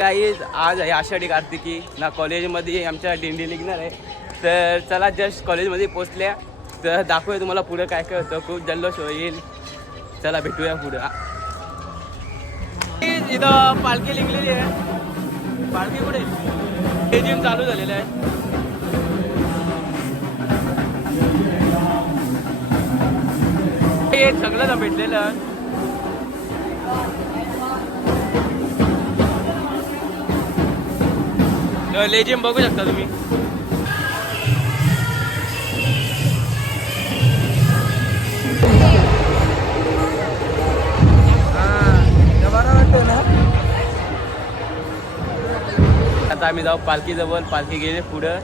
काही आज आहे आषाढी कार्तिकी ना कॉलेजमध्ये आमच्या दिंडी निघणार आहे. तर चला जस्ट कॉलेजमध्ये पोचल्या तर दाखवूया तुम्हाला पुढं काय काय होतं. खूप जल्लोष होईल. चला भेटूया पुढं. इथं पालखी निघलेली आहे. पालखी पुढे हे जिम चालू झालेलं आहे. हे सगळं भेटलेलं लेजिम बघू शकता तुम्ही. आता आम्ही जाऊ पालखीजवळ. पालखी गेले पुढं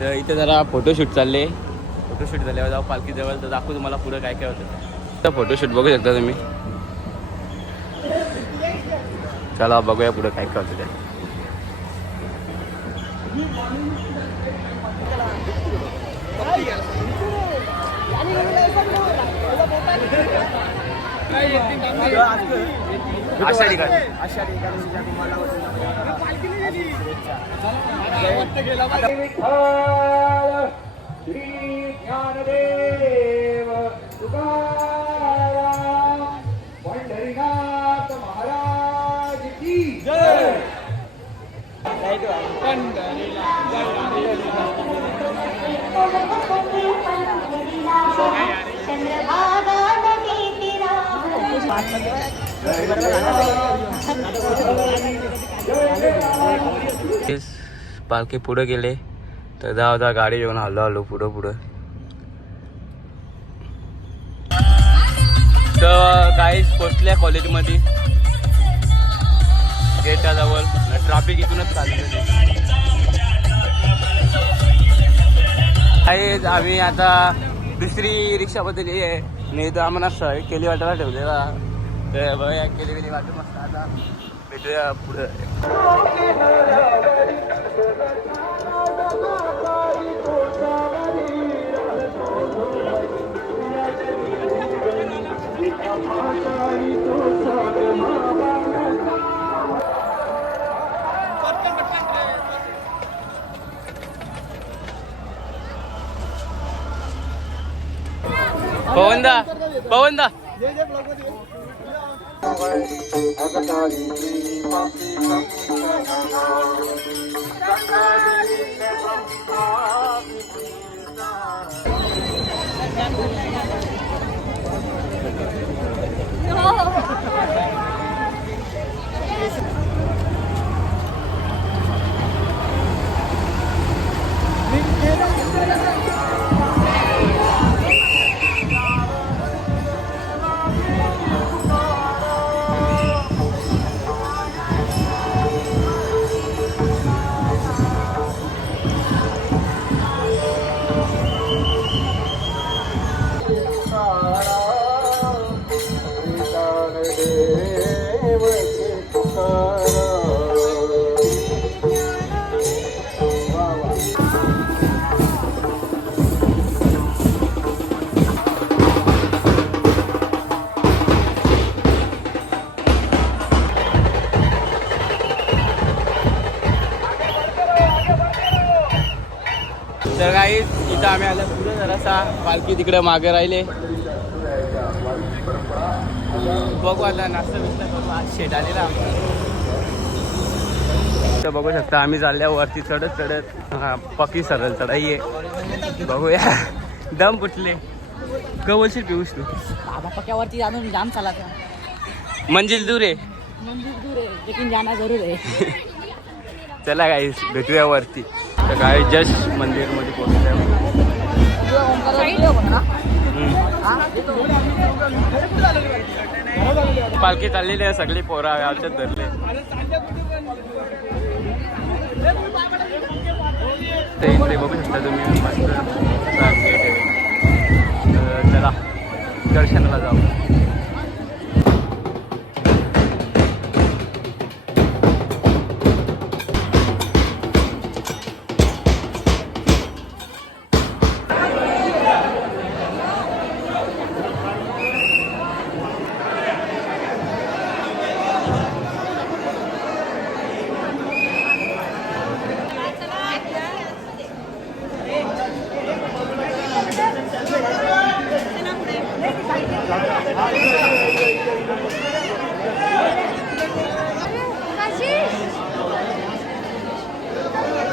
तर इथे जरा फोटोशूट चालले. फोटोशूट झाल्यावर जाऊ पालखीजवळ तर दाखवू तुम्हाला पुढं काय काय होतं. तर फोटोशूट बघू शकता तुम्ही. चला बघूया पुढं काय काय होतं ते. आषाढी श्री ज्ञानदेव तुकाराम पंढरीनाथ महाराज की जय. पालखी पुढे गेले तर जाऊ गाडी घेऊन आलो पुढं. तर गाईज पोचल्या कॉलेजमध्ये गेटाजवळ. ट्रॅफिक इथूनच चाललेली आहे. आम्ही आता दुसरी रिक्षा बदलली आहे. नाही तर आम्हाला सवय केली वाटायला ठेवलेला. तर बघा केली वाटत मस्त. आता भेटूया पुढं. पवनदा तर काही इथं आम्ही आलं पुढे जरासा. पालखी तिकडे मागे राहिले. बघू आता नाश्ता बिस्ता करू. आज शेट आलेला तर बघू शकता आम्ही चालल्यावरती चढत पक्की सरळ चढाई आहे. बघूया दम फुटले. का बोलशील पियुष तू? पक्क्यावरती जाणून जाम चालत. मंजिल दूर आहे. लेकिन जाना जरूर आहे. चला गाईस भेटूया वरती. तर काय जस्ट मंदिरमध्ये पोहोचल्या. पालखी चाललेली आहे. सगळी पोरा आमच्यात धरले. ते बघू शकता तुम्ही मस्त गेट आहे. चला दर्शनाला जाऊ.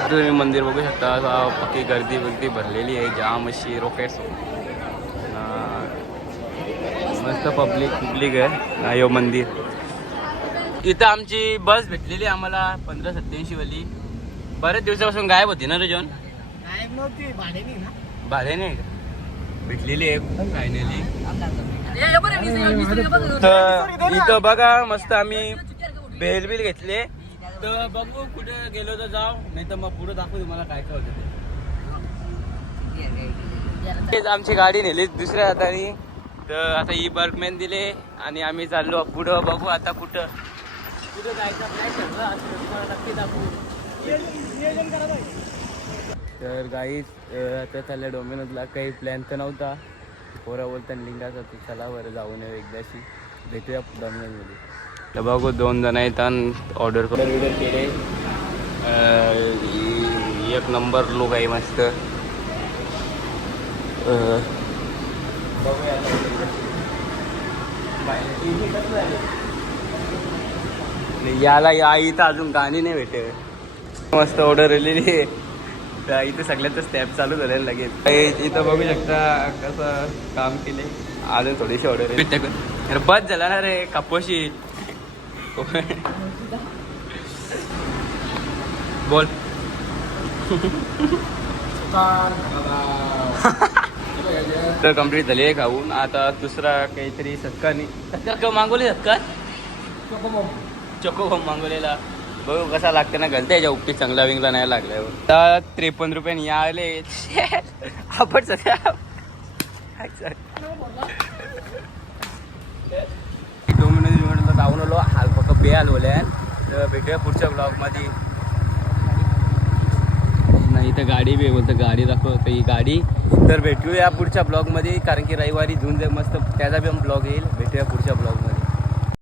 तुम्ही मंदिर बघू शकता, पक्की गर्दी बिर्दी भरलेली आहे, जाम अशी रॉकेट्स. मस्त पब्लिक आहे यो मंदिर. इथं आमची बस भेटलेली आम्हाला 1587 वाली. बरेच दिवसापासून गायब होती ना रे जॉन? भाडे नाही का भेटलेली आहे फायनली. तर इथं बघा मस्त आम्ही बेल बिल घेतले. तर बघू कुठे गेलो तर जाऊ, नाही तर मग पुढे दाखवू तुम्हाला काय काय होतं ते. आमची गाडी नेली दुसऱ्या हाताने. तर आता ई बर्कमॅन दिले आणि आम्ही चाललो पुढं. बघू आता कुठं जायचं प्लॅन ठरला, तुम्हाला नक्की दाखवू. तर गाईच आता चालल्या डोमिनोजला. काही प्लॅन तर नव्हता, पोरा बोलताना लिंगाचा तर चला बरं जाऊन येऊ एकदाशी, भेटूया डॉमिनोजमध्ये. तर बघू 2 जण येतात ऑर्डर केले. एक नंबर लोक आहे मस्त. याला या इथं अजून गाणी नाही भेटे. मस्त ऑर्डर आलेली आहे. तर इथं सगळ्याच स्टॅप चालू झालेलं लगेच. इथं बघू शकता कसं काम केले. अजून थोडीशी ऑर्डर आहे. बस झाला ना रे कापोशी. बोल. तर कम्प्लीट झाली आहे खाऊन. आता दुसरा काहीतरी सत्कार नाही, सत्कार मागवले. सत्कार चोकोबॉम्ब मागवलेला. बघू कसा लागते ना. घालते याच्या उपटी चांगला विंगला नाही लागल्यावर. आता 53 रुपयाने या आले आपण सध्या. डोमिनोज जाऊन आलो. हाल फक्त बे आलोल्या. तर भेटूया पुढच्या ब्लॉगमध्ये. नाही तर गाडी बी बोलतं, गाडी दाखवतं ही गाडी. तर भेटूया पुढच्या ब्लॉगमध्ये, कारण की रविवारी जून मस्त त्याचा बी ब्लॉग येईल. भेटूया पुढच्या ब्लॉगमध्ये.